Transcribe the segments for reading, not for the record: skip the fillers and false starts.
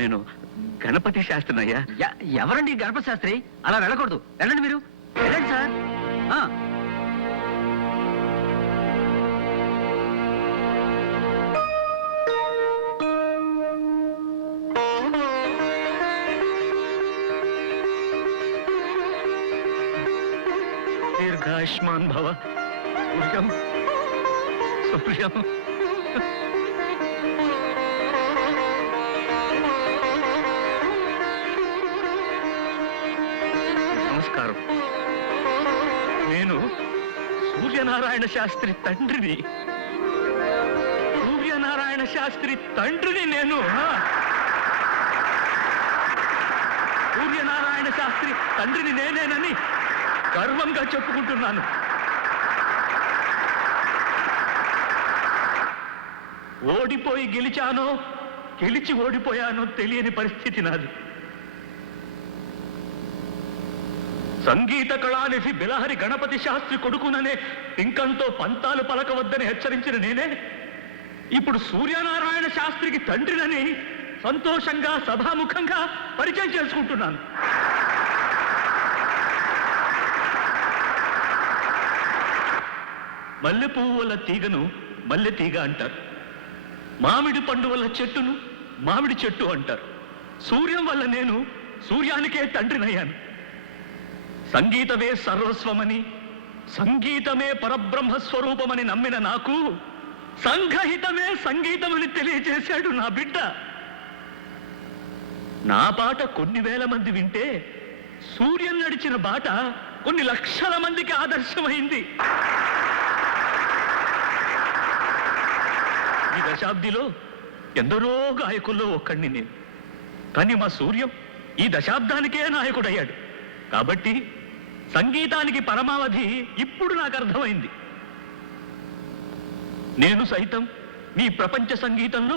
నేను గణపతి శాస్త్రినయ్యా. ఎవరండి గణపతి శాస్త్రి? అలా వెళ్ళకూడదు. వెళ్ళండి, మీరు వెళ్ళండి సార్. దీర్ఘాయుష్మాన్ భవ. సూర్యం సూర్యం. నమస్కారం. నేను సూర్యనారాయణ శాస్త్రి తండ్రిని. సూర్యనారాయణ శాస్త్రి తండ్రిని నేను. సూర్యనారాయణ శాస్త్రి తండ్రిని నేనేనని గర్వంగా చెప్పుకుంటున్నాను. ఓడిపోయి గెలిచానో, గెలిచి ఓడిపోయానో తెలియని పరిస్థితి నాది. సంగీత కళానిధి బిలహరి గణపతి శాస్త్రి కొడుకుననే పింకంతో పంతాలు పలకవద్దని హెచ్చరించిన నేనే ఇప్పుడు సూర్యనారాయణ శాస్త్రికి తండ్రినని సంతోషంగా సభాముఖంగా పరిచయం చేసుకుంటున్నాను. మల్లె పువ్వు వల్ల తీగను మల్లె తీగ అంటారు. మామిడి పండు వల్ల చెట్టును మామిడి చెట్టు అంటారు. సూర్యం వల్ల నేను సూర్యానికే తండ్రినయ్యాను. సంగీతమే సర్వస్వమని, సంగీతమే పరబ్రహ్మస్వరూపమని నమ్మిన నాకు సంఘహితమే సంగీతమని తెలియజేశాడు నా బిడ్డ. నా పాట కొన్ని వేల మంది వింటే సూర్యం నడిచిన బాట కొన్ని లక్షల మందికి ఆదర్శమైంది. ఈ దశాబ్దిలో ఎందరో గాయకుల్లో ఒక్కడిని నేను. కానీ మా సూర్యం ఈ దశాబ్దానికే నాయకుడయ్యాడు. కాబట్టి సంగీతానికి పరమావధి ఇప్పుడు నాకు అర్థమైంది. నేను సైతం మీ ప్రపంచ సంగీతంలో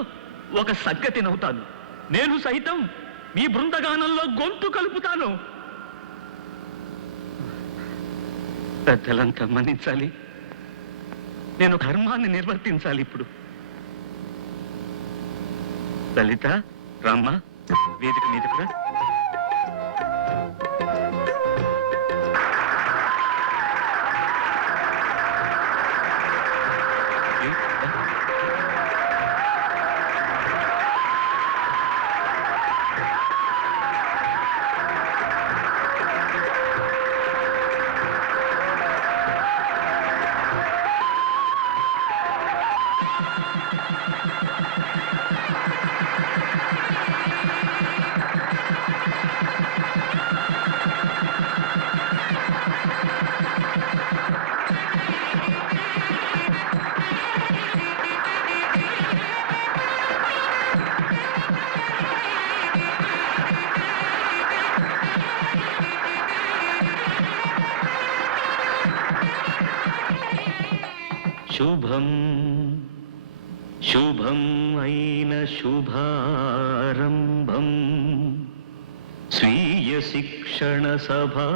ఒక సంగతినవుతాను. నేను సైతం మీ బృందగానంలో గొంతు కలుపుతాను. పెద్దలంతా మన్నించాలి. నేను ధర్మాన్ని నిర్వర్తించాలి. ఇప్పుడు లలిత, రామ్మ, వేదిక మీదకు రా. శుభం శుభం అయిన శుభారంభం స్వీయ శిక్షణ సభా